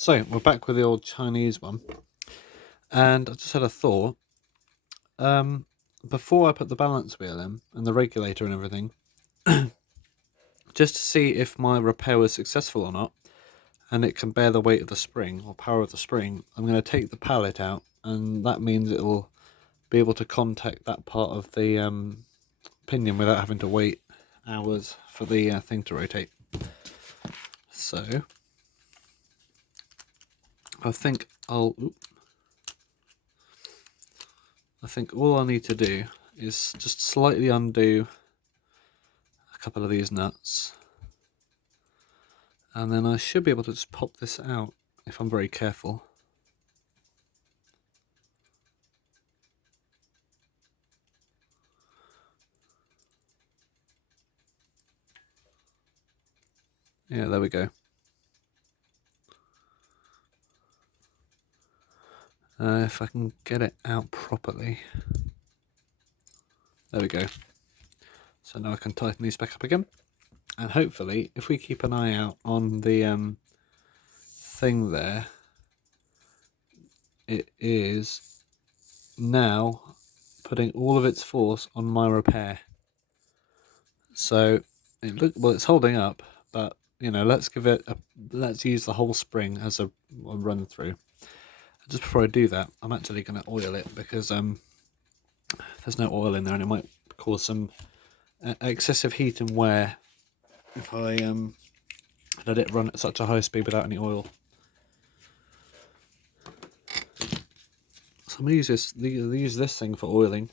So we're back with the old Chinese one, and I just had a thought. Before I put the balance wheel in and the regulator and everything, just to see if my repair was successful or not, and it can bear the weight of the spring or power of the spring, I'm going to take the pallet out, and that means it'll be able to contact that part of the pinion without having to wait hours for the thing to rotate. So I think all I need to do is just slightly undo a couple of these nuts, and then I should be able to just pop this out if I'm very careful. Yeah, there we go. If I can get it out properly. There we go. So now I can tighten these back up again. And hopefully, if we keep an eye out on the thing there, it is now putting all of its force on my repair. So it's holding up, but let's use the whole spring as a run through. Just before I do that, I'm actually going to oil it because there's no oil in there, and it might cause some excessive heat and wear if I let it run at such a high speed without any oil. So I'm going to use this thing for oiling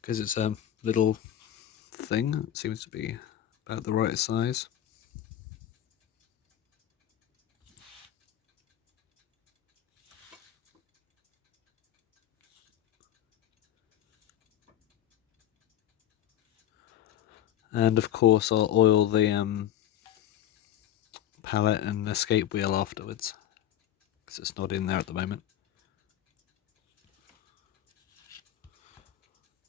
because it's a little thing. It seems to be about the right size. And of course I'll oil the pallet and escape wheel afterwards, because it's not in there at the moment.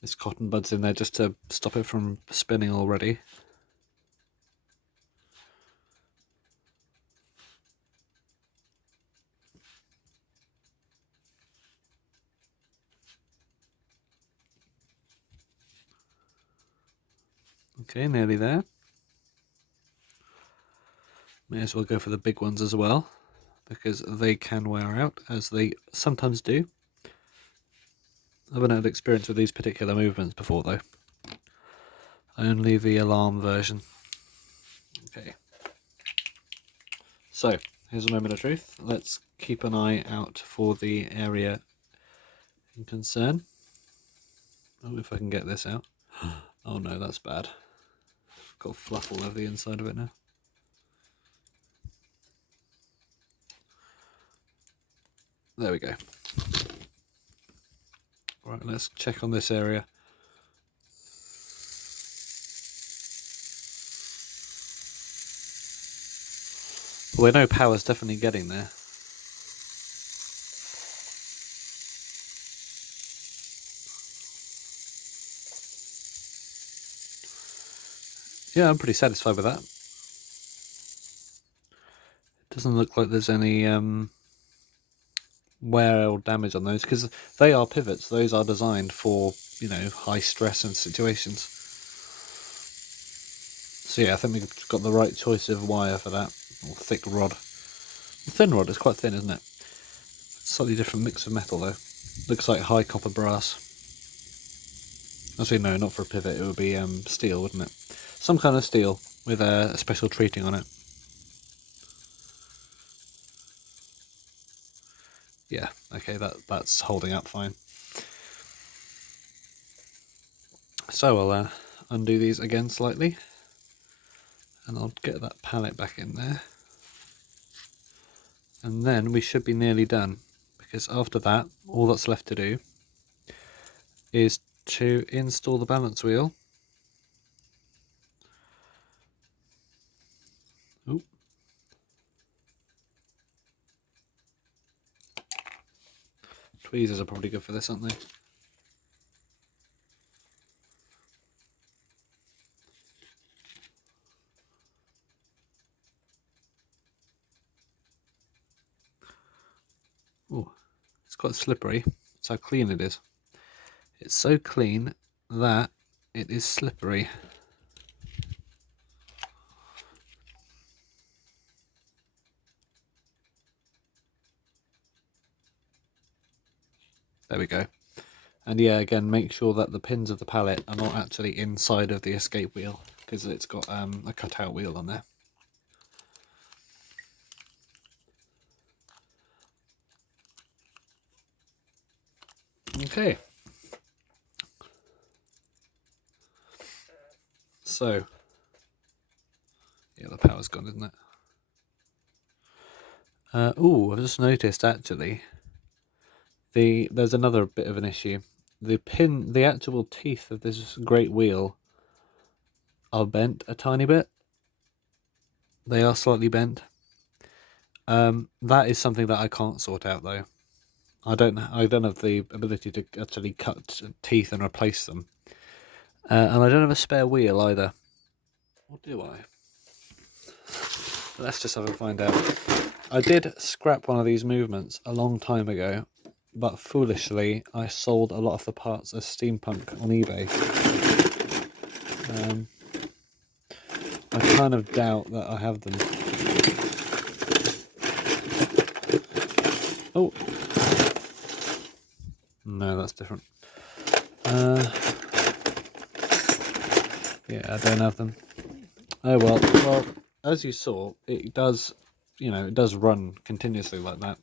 This cotton bud's in there just to stop it from spinning already. Okay, nearly there. May as well go for the big ones as well, because they can wear out, as they sometimes do. I haven't had experience with these particular movements before though. Only the alarm version. Okay. So, here's a moment of truth. Let's keep an eye out for the area in concern. Oh, if I can get this out. Oh no, that's bad. I've got fluff all over the inside of it now. There we go. Right, let's check on this area. Well, we know power's definitely getting there. Yeah, I'm pretty satisfied with that. It doesn't look like there's any wear or damage on those, because they are pivots. Those are designed for, high stress and situations. So yeah, I think we've got the right choice of wire for that, or thick rod. The thin rod is quite thin, isn't it? Slightly different mix of metal though. Looks like high copper brass. Actually, no, not for a pivot. It would be steel, wouldn't it? Some kind of steel with a special treating on it. Yeah, okay, that's holding up fine. So I'll undo these again slightly, and I'll get that pallet back in there. And then we should be nearly done, because after that, all that's left to do is to install the balance wheel. Ooh. Tweezers are probably good for this, aren't they? quite slippery. That's how clean it is. It's so clean that it is slippery. There we go. And yeah, again, make sure that the pins of the pallet are not actually inside of the escape wheel, because it's got a cutout wheel on there. Okay. So, yeah, the power's gone, isn't it? I've just noticed actually, there's another bit of an issue. The actual teeth of this great wheel are bent a tiny bit. They are slightly bent. That is something that I can't sort out though. I don't have the ability to actually cut teeth and replace them. And I don't have a spare wheel either. Or do I? Let's just have a find out. I did scrap one of these movements a long time ago, but foolishly I sold a lot of the parts as steampunk on eBay. I kind of doubt that I have them. Oh! No, that's different. Yeah, I don't have them. Oh well. Well, as you saw, it does, it does run continuously like that.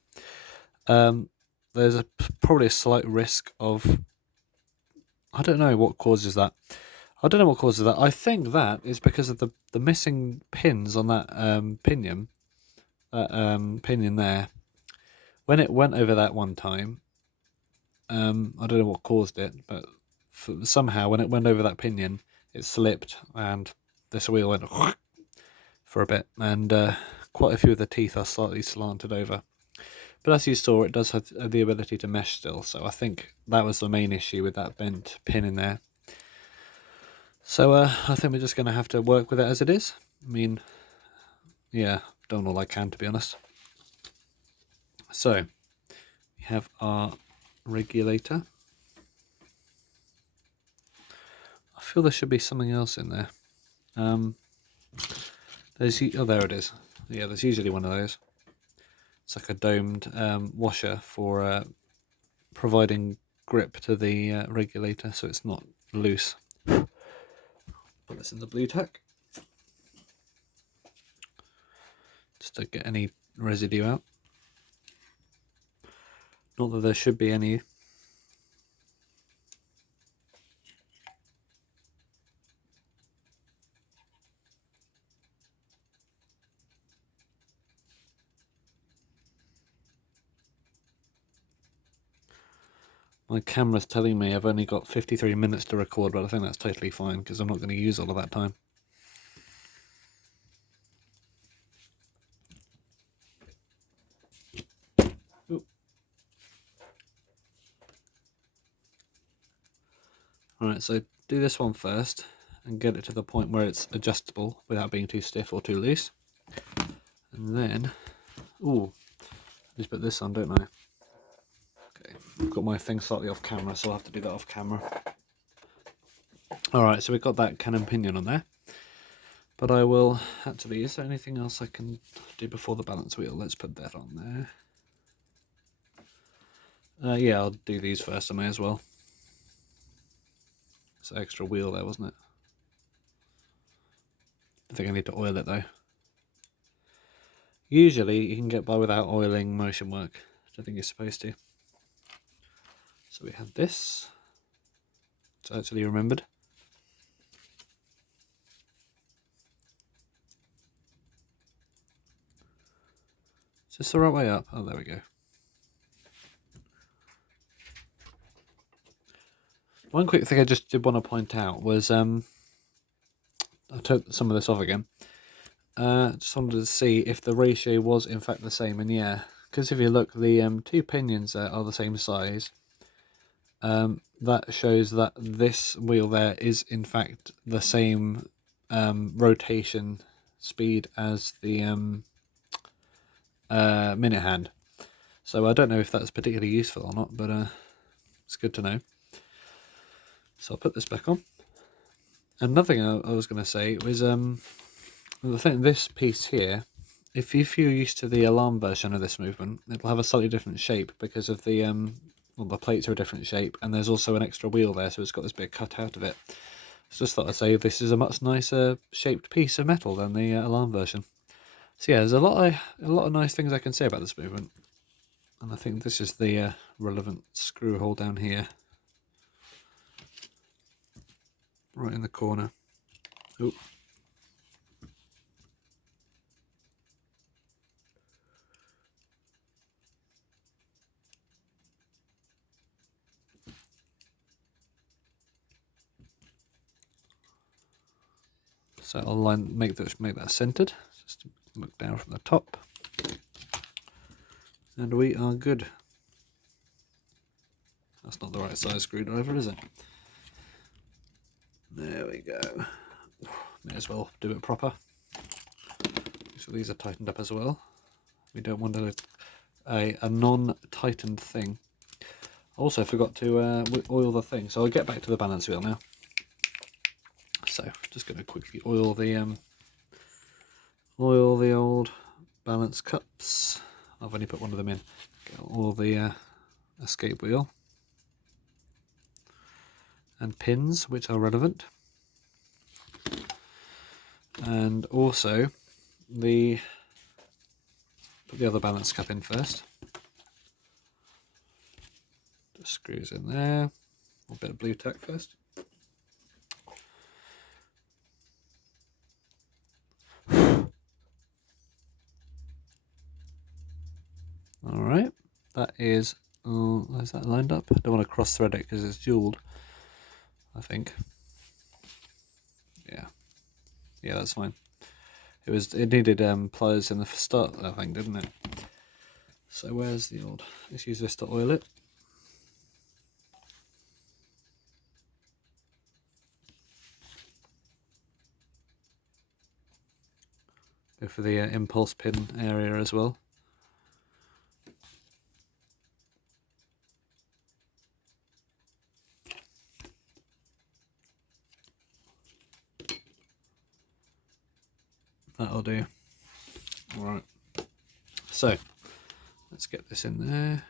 There's probably a slight risk of, I don't know what causes that. I think that is because of the missing pins on that pinion. Pinion there. When it went over that one time, I don't know what caused it, but somehow when it went over that pinion, it slipped and this wheel went for a bit, and quite a few of the teeth are slightly slanted over. But as you saw, it does have the ability to mesh still, so I think that was the main issue with that bent pin in there. So I think we're just going to have to work with it as it is. I mean, yeah, done all I can, to be honest. So, we have our regulator. I feel there should be something else in there. Oh, there it is. Yeah, there's usually one of those. It's like a domed washer for providing grip to the regulator, so it's not loose. Put this in the blue tack, just to get any residue out. Not that there should be any. My camera's telling me I've only got 53 minutes to record, but I think that's totally fine because I'm not going to use all of that time. Alright, so do this one first and get it to the point where it's adjustable without being too stiff or too loose. And then, I just put this on, don't I? Okay, I've got my thing slightly off camera, so I'll have to do that off camera. Alright, so we've got that cannon pinion on there. But I will, actually, is there anything else I can do before the balance wheel? Let's put that on there. Yeah, I'll do these first, I may as well. It's an extra wheel there, wasn't it? I think I need to oil it though. Usually you can get by without oiling motion work. I don't think you're supposed to. So we have this. It's actually remembered. Is this the right way up? Oh, there we go. One quick thing I just did want to point out was I took some of this off again. Just wanted to see if the ratio was in fact the same, and yeah, because if you look, the two pinions there are the same size. That shows that this wheel there is in fact the same rotation speed as the minute hand. So I don't know if that's particularly useful or not, but it's good to know. So I'll put this back on. Another thing I was going to say was the thing, this piece here, if you're used to the alarm version of this movement, it'll have a slightly different shape because of the well, the plates are a different shape, and there's also an extra wheel there, so it's got this bit cut out of it. So just thought I'd say this is a much nicer shaped piece of metal than the alarm version. So yeah, there's a lot of nice things I can say about this movement, and I think this is the relevant screw hole down here, right in the corner. Oop. So I'll make that centered. Just look down from the top, and we are good. That's not the right size screwdriver, is it? There we go. May as well do it proper. So these are tightened up as well. We don't want a non-tightened thing. Also forgot to oil the thing, so I'll get back to the balance wheel now. So just going to quickly oil the old balance cups. I've only put one of them in. Oil the escape wheel and pins which are relevant, and also put the other balance cup in first. Just screws in there. A bit of blue tack first. Alright, that is that lined up? I don't want to cross thread it because it's jeweled, I think. Yeah, that's fine. It needed pliers in the start, I think, didn't it? So where's the old? Let's use this to oil it. Go for the impulse pin area as well. That'll do. Alright. So, let's get this in there.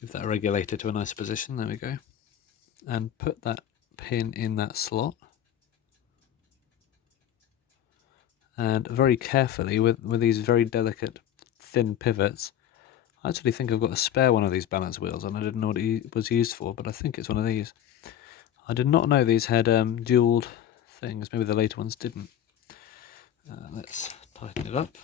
Move that regulator to a nice position, there we go. And put that pin in that slot. And very carefully, with these very delicate thin pivots, I actually think I've got a spare one of these balance wheels, and I didn't know what it was used for, but I think it's one of these. I did not know these had dual things. Maybe the later ones didn't. Let's tighten it up.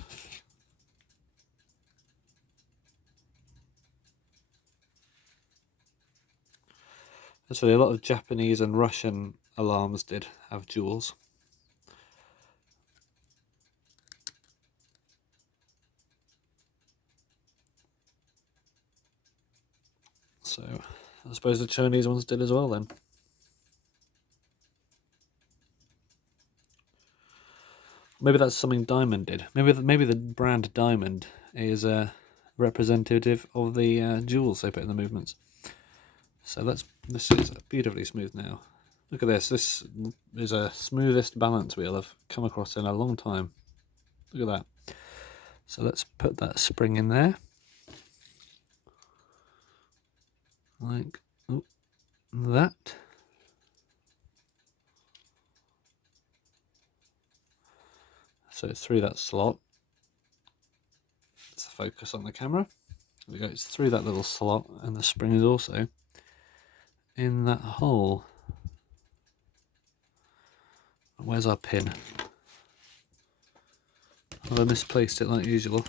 Actually, a lot of Japanese and Russian alarms did have jewels. So I suppose the Chinese ones did as well then. Maybe that's something Diamond did. Maybe the brand Diamond is representative of the jewels they put in the movements. So this is beautifully smooth now. Look at this. This is the smoothest balance wheel I've come across in a long time. Look at that. So let's put that spring in there. Like that. So it's through that slot. Let's focus on the camera. There we go, it's through that little slot, and the spring is also in that hole. Where's our pin? Have I misplaced it like usual?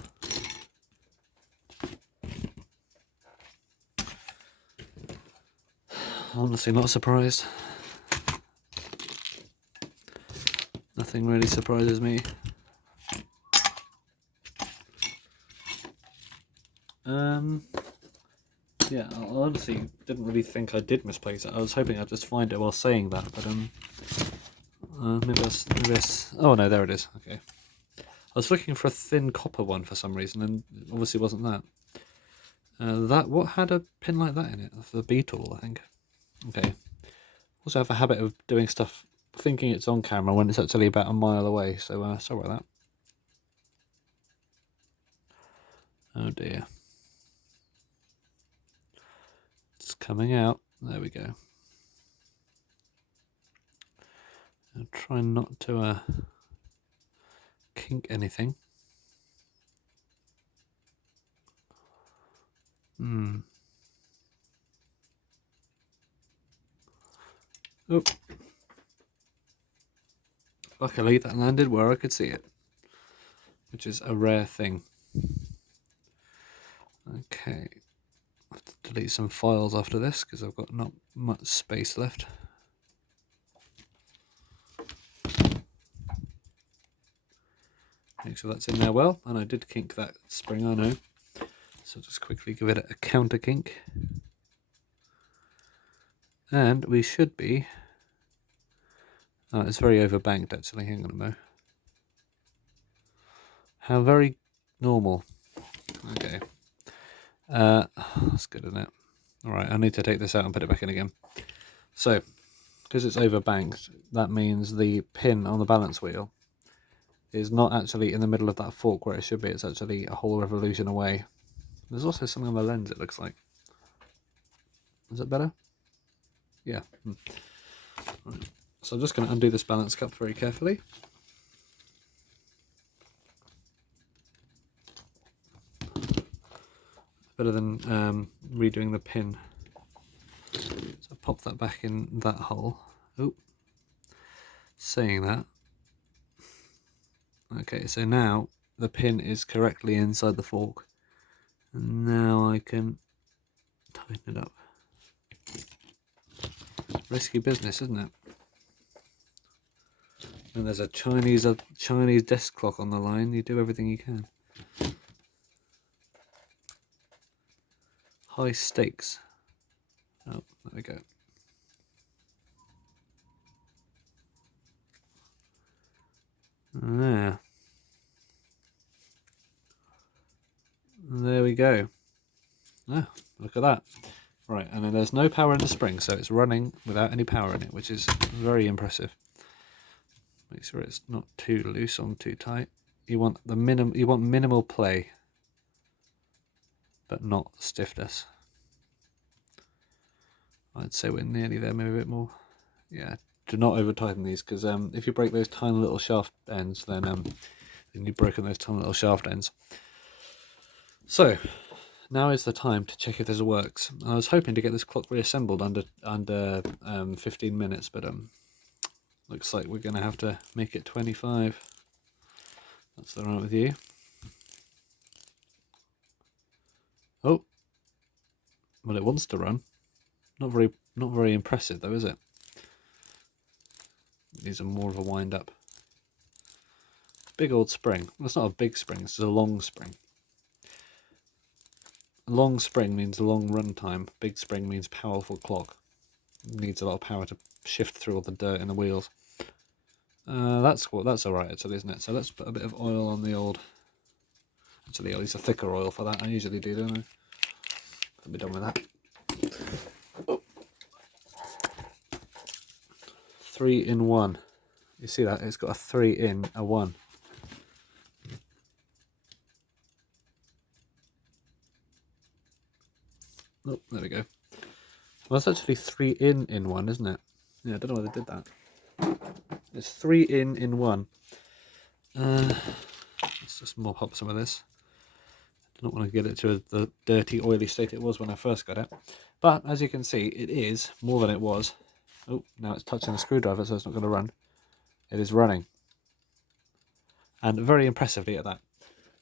Honestly, not surprised. Nothing really surprises me. Yeah, I honestly didn't really think I did misplace it. I was hoping I'd just find it while saying that, but Maybe that's... Oh no, there it is. Okay. I was looking for a thin copper one for some reason, and it obviously wasn't that. What had a pin like that in it? The Beetle, I think. Okay. Also have a habit of doing stuff, thinking it's on camera when it's actually about a mile away, so sorry about that. Oh dear. It's coming out. There we go. I'll try not to kink anything. Oh. Luckily that landed where I could see it, which is a rare thing. Okay. I have to delete some files after this because I've got not much space left. Make sure that's in there well, and I did kink that spring, I know. So just quickly give it a counter kink. And we should be... Oh, it's very overbanked actually, hang on a mo. How very normal. Okay. That's good, isn't it? Alright, I need to take this out and put it back in again. So, because it's overbanked, that means the pin on the balance wheel is not actually in the middle of that fork where it should be. It's actually a whole revolution away. There's also something on the lens, it looks like. Is it better? Yeah. Right. So I'm just going to undo this balance cup very carefully. Better than redoing the pin. So pop that back in that hole. Oh, saying that. Okay, so now the pin is correctly inside the fork. And now I can tighten it up. Risky business, isn't it? And there's a Chinese desk clock on the line. You do everything you can. High stakes. Oh, there we go. There we go. Ah, look at that. Right, and then there's no power in the spring, so it's running without any power in it, which is very impressive. Make sure it's not too loose or too tight. You want minimal play, but not stiffness. I'd say we're nearly there, maybe a bit more. Yeah, do not over tighten these, because if you break those tiny little shaft ends, then you've broken those tiny little shaft ends. So now is the time to check if this works. I was hoping to get this clock reassembled under 15 minutes, but looks like we're going to have to make it 25. That's all right with you. Oh, well, it wants to run. Not very impressive though, is it? These are more of a wind up. Big old spring. Well, it's not a big spring. It's a long spring. Long spring means long run time. Big spring means powerful clock. It needs a lot of power to shift through all the dirt in the wheels. That's all right actually, isn't it? So let's put a bit of oil on the old. Actually, I'll use a thicker oil for that. I usually do, don't I? I'll be done with that. Oh. 3 in 1. You see that? It's got a 3 in a 1. Oh, there we go. Well, it's actually 3 in 1, isn't it? Yeah, I don't know why they did that. It's 3 in 1. Let's just mop up some of this. I don't want to get it to the dirty, oily state it was when I first got it. But as you can see, it is more than it was. Oh, now it's touching the screwdriver, so it's not going to run. It is running. And very impressively at that.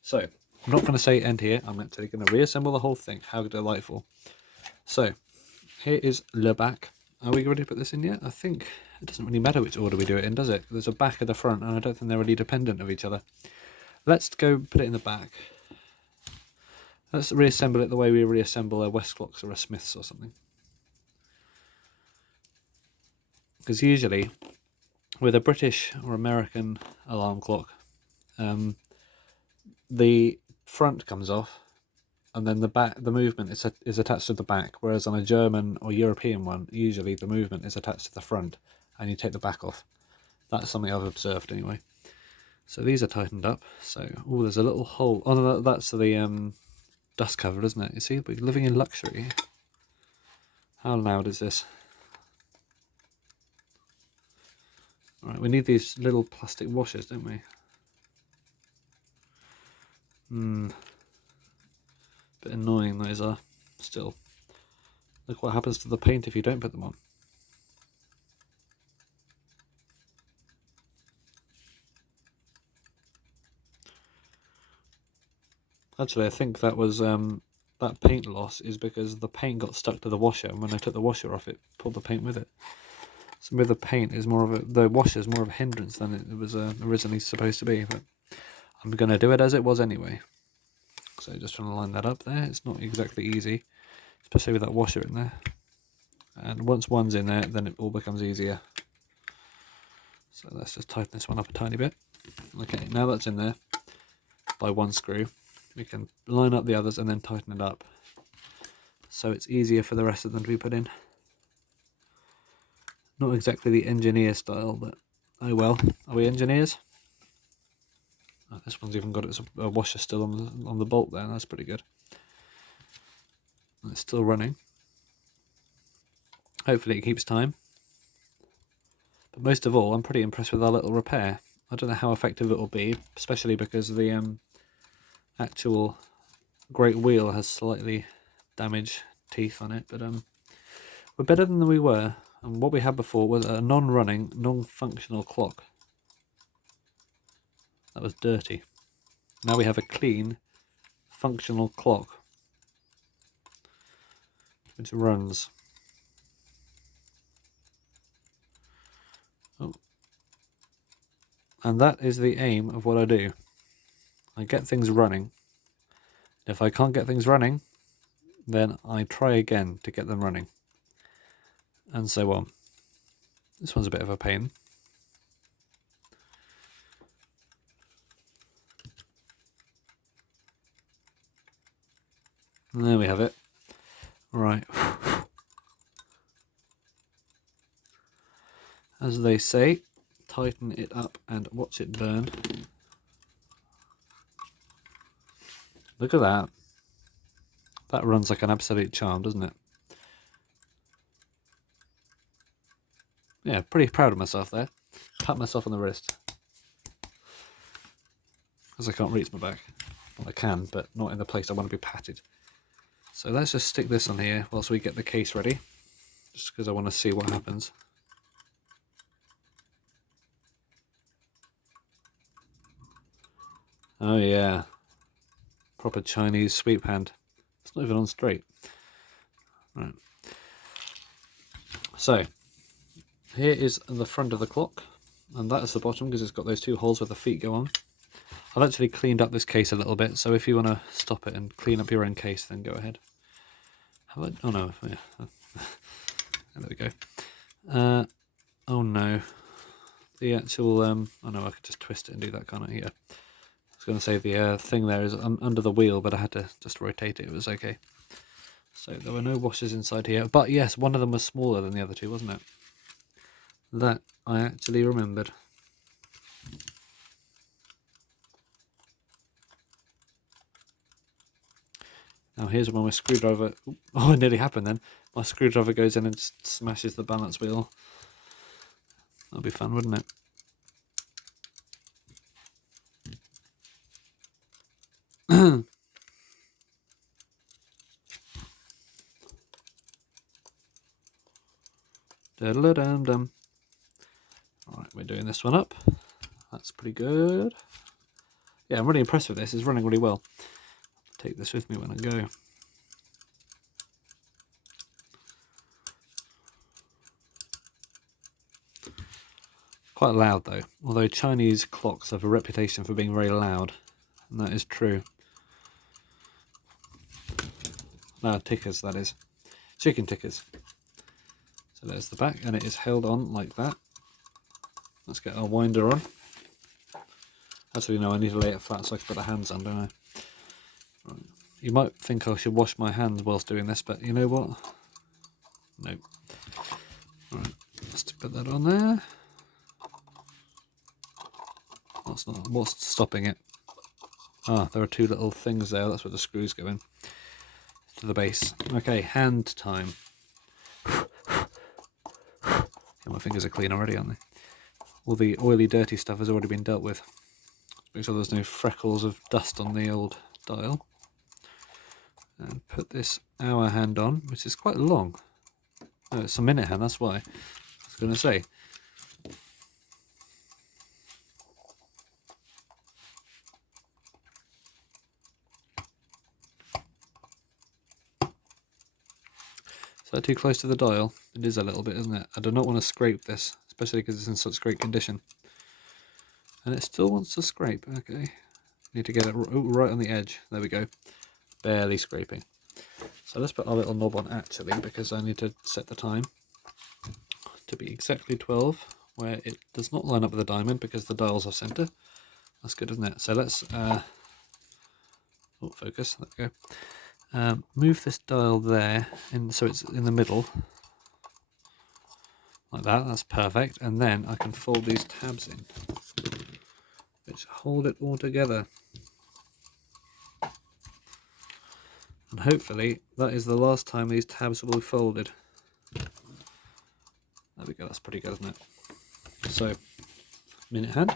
So, I'm not going to say end here. I'm actually going to reassemble the whole thing. How delightful. So, here is le back. Are we ready to put this in yet? I think it doesn't really matter which order we do it in, does it? There's a back and a front, and I don't think they're really dependent of each other. Let's go put it in the back. Let's reassemble it the way we reassemble a Westclox or a Smiths or something. Because usually, with a British or American alarm clock, the front comes off, and then the movement is attached to the back. Whereas on a German or European one, usually the movement is attached to the front, and you take the back off. That's something I've observed anyway. So these are tightened up. So there's a little hole. Oh no, that's the dust cover, isn't it? You see, we're living in luxury. How loud is this? All right, we need these little plastic washers, don't we? Bit annoying those are. Still, look what happens to the paint if you don't put them on. Actually, I think that was that paint loss is because the paint got stuck to the washer, and when I took the washer off, it pulled the paint with it. So with the paint is the washer is more of a hindrance than it was originally supposed to be. But I'm gonna do it as it was anyway. So just trying to line that up there. It's not exactly easy, especially with that washer in there. And once one's in there, then it all becomes easier. So let's just tighten this one up a tiny bit. Okay, now that's in there by one screw, we can line up the others and then tighten it up. So it's easier for the rest of them to be put in. Not exactly the engineer style, but oh well. Are we engineers? Oh, this one's even got its washer still on the bolt there. That's pretty good. And it's still running. Hopefully it keeps time. But most of all, I'm pretty impressed with our little repair. I don't know how effective it will be, especially because the actual great wheel has slightly damaged teeth on it. But we're better than we were. And what we had before was a non-running, non-functional clock. That was dirty. Now we have a clean, functional clock, which runs. Oh. And that is the aim of what I do. I get things running. If I can't get things running, then I try again to get them running. And so on. This one's a bit of a pain. And there we have it. Right. As they say, tighten it up and watch it burn. Look at that. That runs like an absolute charm, doesn't it? Yeah, pretty proud of myself there. Pat myself on the wrist. Because I can't reach my back. Well, I can, but not in the place I want to be patted. So let's just stick this on here whilst we get the case ready. Just because I want to see what happens. Oh yeah. Proper Chinese sweep hand. It's not even on straight. Right. So, here is the front of the clock. And that is the bottom because it's got those two holes where the feet go on. I've actually cleaned up this case a little bit, so if you want to stop it and clean up your own case, then go ahead. Have I? Oh no, yeah. There we go. Oh no. The actual, oh no, I could just twist it and do that, can't I? Yeah. I was going to say the thing there is under the wheel, but I had to just rotate it. It was okay. So there were no washers inside here. But yes, one of them was smaller than the other two, wasn't it? That I actually remembered. Now here's when my screwdriver... Oh, it nearly happened then. My screwdriver goes in and just smashes the balance wheel. That'll be fun, wouldn't it? Dum-dum. Alright, we're doing this one up. That's pretty good. Yeah, I'm really impressed with this. It's running really well. Take this with me when I go. Quite loud though, although Chinese clocks have a reputation for being very loud, and that is true. Tickers, that is. Chicken tickers. So there's the back, and it is held on like that. Let's get our winder on. Actually, no, I need to lay it flat so I can put the hands on, don't I? Right. You might think I should wash my hands whilst doing this, but you know what? No. Right, let's put that on there. What's stopping it? Ah, there are two little things there. That's where the screws go in to the base. Okay, hand time. Yeah, my fingers are clean already, aren't they? All the oily, dirty stuff has already been dealt with. Make sure there's no freckles of dust on the old dial. And put this hour hand on, which is quite long. Oh, it's a minute hand, that's why. I was going to say. Is that too close to the dial? It is a little bit, isn't it? I do not want to scrape this, especially because it's in such great condition. And it still wants to scrape, okay. Need to get it right on the edge. There we go. Barely scraping. So let's put our little knob on actually, because I need to set the time to be exactly 12, where it does not line up with the diamond because the dial's off center. That's good, isn't it? So let's focus. There we go. Move this dial there, and so it's in the middle, like that. That's perfect. And then I can fold these tabs in, which hold it all together. And hopefully that is the last time these tabs will be folded. There we go. That's pretty good, isn't it? So, minute hand.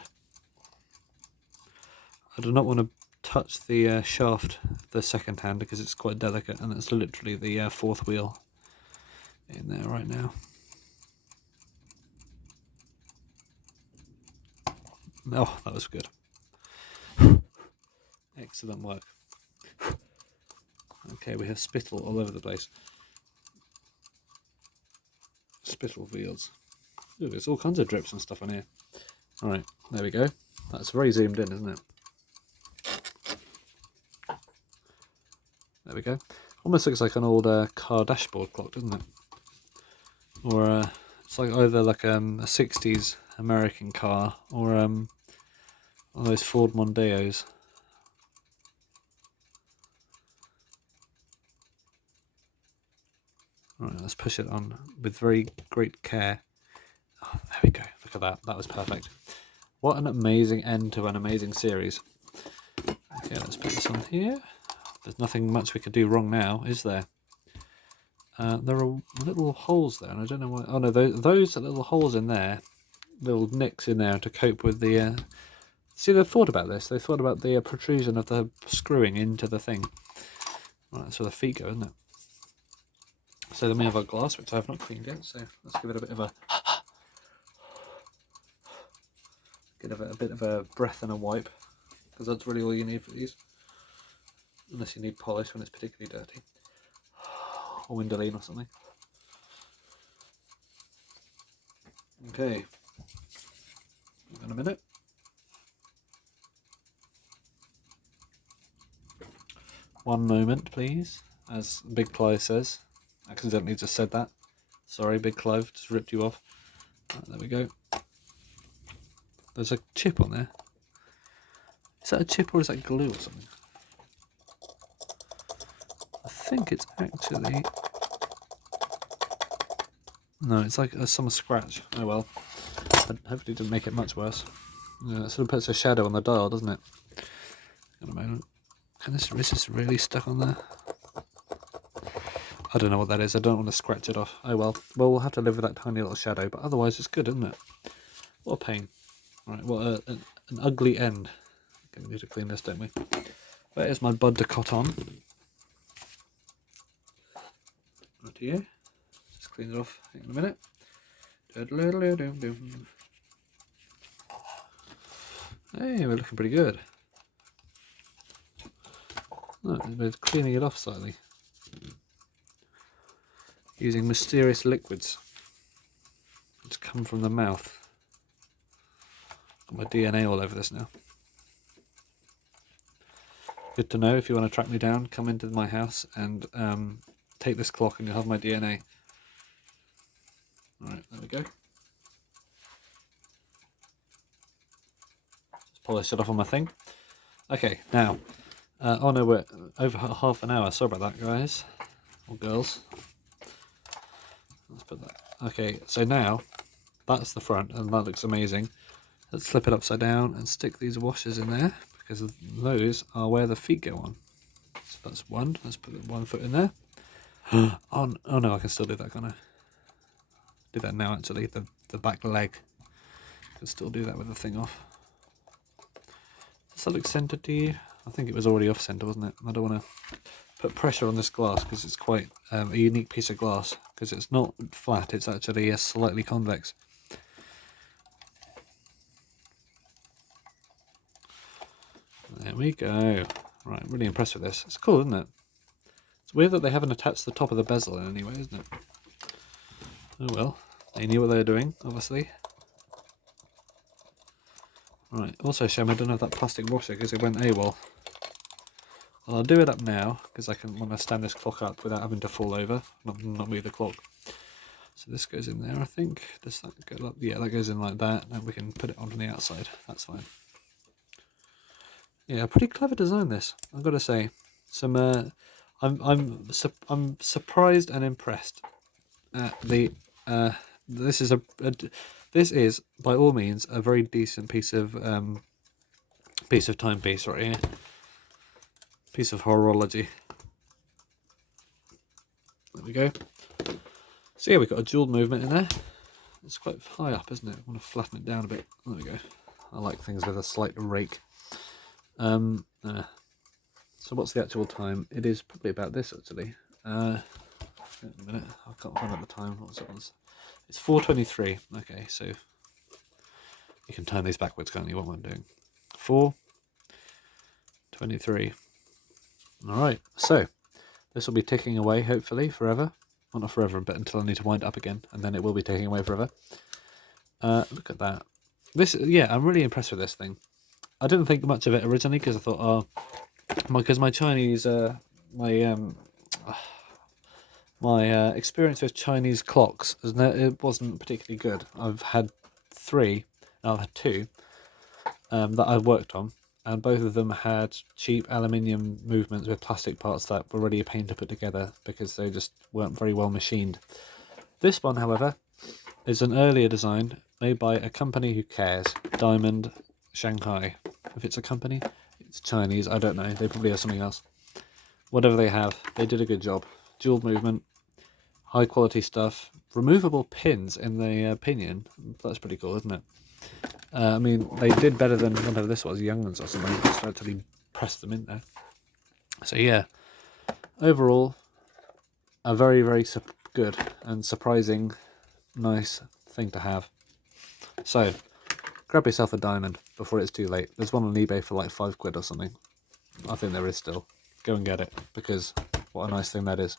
I do not want to touch the shaft of the second hand because it's quite delicate, and it's literally the fourth wheel in there right now. Oh, that was good. Excellent work. Okay, we have spittle all over the place. Spittle fields. Ooh, there's all kinds of drips and stuff on here. Alright, there we go. That's very zoomed in, isn't it? There we go. Almost looks like an old car dashboard clock, doesn't it? Or it's like either like a 60s American car or one of those Ford Mondeos. Right, let's push it on with very great care. Oh, there we go. Look at that. That was perfect. What an amazing end to an amazing series. Okay, let's put this on here. There's nothing much we could do wrong now, is there? There are little holes there, and I don't know why. Oh no, those little holes in there, little nicks in there to cope with the. See, they thought about this. They thought about the protrusion of the screwing into the thing. Right, that's where the feet go, isn't it? So then we have our glass, which I have not cleaned yet. So let's give it a bit of a breath and a wipe, because that's really all you need for these. Unless you need polish when it's particularly dirty, or Windoline or something. Okay, in a minute. One moment, please, as Big Clive says. Accidentally just said that. Sorry, Big Clive, just ripped you off. Right, there we go. There's a chip on there. Is that a chip or is that glue or something? I think it's actually... No, it's like some scratch. Oh well. Hopefully it didn't make it much worse. Yeah, it sort of puts a shadow on the dial, doesn't it? In a moment. Is this really stuck on there? I don't know what that is. I don't want to scratch it off. Oh well. Well, we'll have to live with that tiny little shadow, but otherwise it's good, isn't it? What a pain. Right, what an ugly end. Okay, we need to clean this, don't we? There's my bud de coton. Right here. Just clean it off in a minute. Hey, we're looking pretty good. No, we're cleaning it off slightly. Using mysterious liquids which come from the mouth. Got my DNA all over this now. Good to know. If you want to track me down, come into my house and take this clock and you'll have my DNA. Alright, there we go. polish it off on my thing. Okay, now, oh no, we're over half an hour. Sorry about that, guys or girls. Let's put that. Okay, so now that's the front, and that looks amazing. Let's flip it upside down and stick these washers in there, because those are where the feet go on. So that's one. Let's put one foot in there. Oh no, I can still do that, can't I? Do that now, actually. The back leg. I can still do that with the thing off. Does that look centered to you? I think it was already off center, wasn't it? I don't want to put pressure on this glass because it's quite a unique piece of glass, because it's not flat, it's actually slightly convex. There we go. Right, really impressed with this. It's cool, isn't it? It's weird that they haven't attached the top of the bezel in any way, isn't it? Oh well, they knew what they were doing, obviously. Right, also shame I don't have that plastic washer because it went AWOL. Well, I'll do it up now because I can want to stand this clock up without having to fall over, not move the clock. So this goes in there, I think. Does that go up? Yeah, that goes in like that, and we can put it on the outside. That's fine. Yeah, pretty clever design this, I've got to say. Some, I'm surprised and impressed at the. This is by all means a very decent piece of timepiece right here. Piece of horology. There we go. So yeah, we've got a jeweled movement in there. It's quite high up, isn't it? I want to flatten it down a bit. There we go. I like things with a slight rake. So what's the actual time? It is probably about this, actually. Wait a minute, I can't find out the time. What's it on? It's 4:23. Okay, so you can turn these backwards, can't you? What am I doing? 4:23. All right, so this will be ticking away, hopefully, forever. Well, not forever, but until I need to wind it up again, and then it will be ticking away forever. Look at that. Yeah, I'm really impressed with this thing. I didn't think much of it originally because I thought, because my Chinese, my experience with Chinese clocks, it wasn't particularly good. I've had two that I've worked on, and both of them had cheap aluminium movements with plastic parts that were really a pain to put together because they just weren't very well machined. This one, however, is an earlier design made by a company who cares, Diamond Shanghai. If it's a company, it's Chinese, I don't know, they probably have something else. Whatever they have, they did a good job. Dual movement, high quality stuff, removable pins in the pinion. That's pretty cool, isn't it? I mean, they did better than whatever this was, Young'uns or something, just actually press them in there. So yeah, overall, a very, very good and surprising, nice thing to have. So, grab yourself a diamond before it's too late. There's one on eBay for like £5 or something. I think there is still. Go and get it, because what a nice thing that is.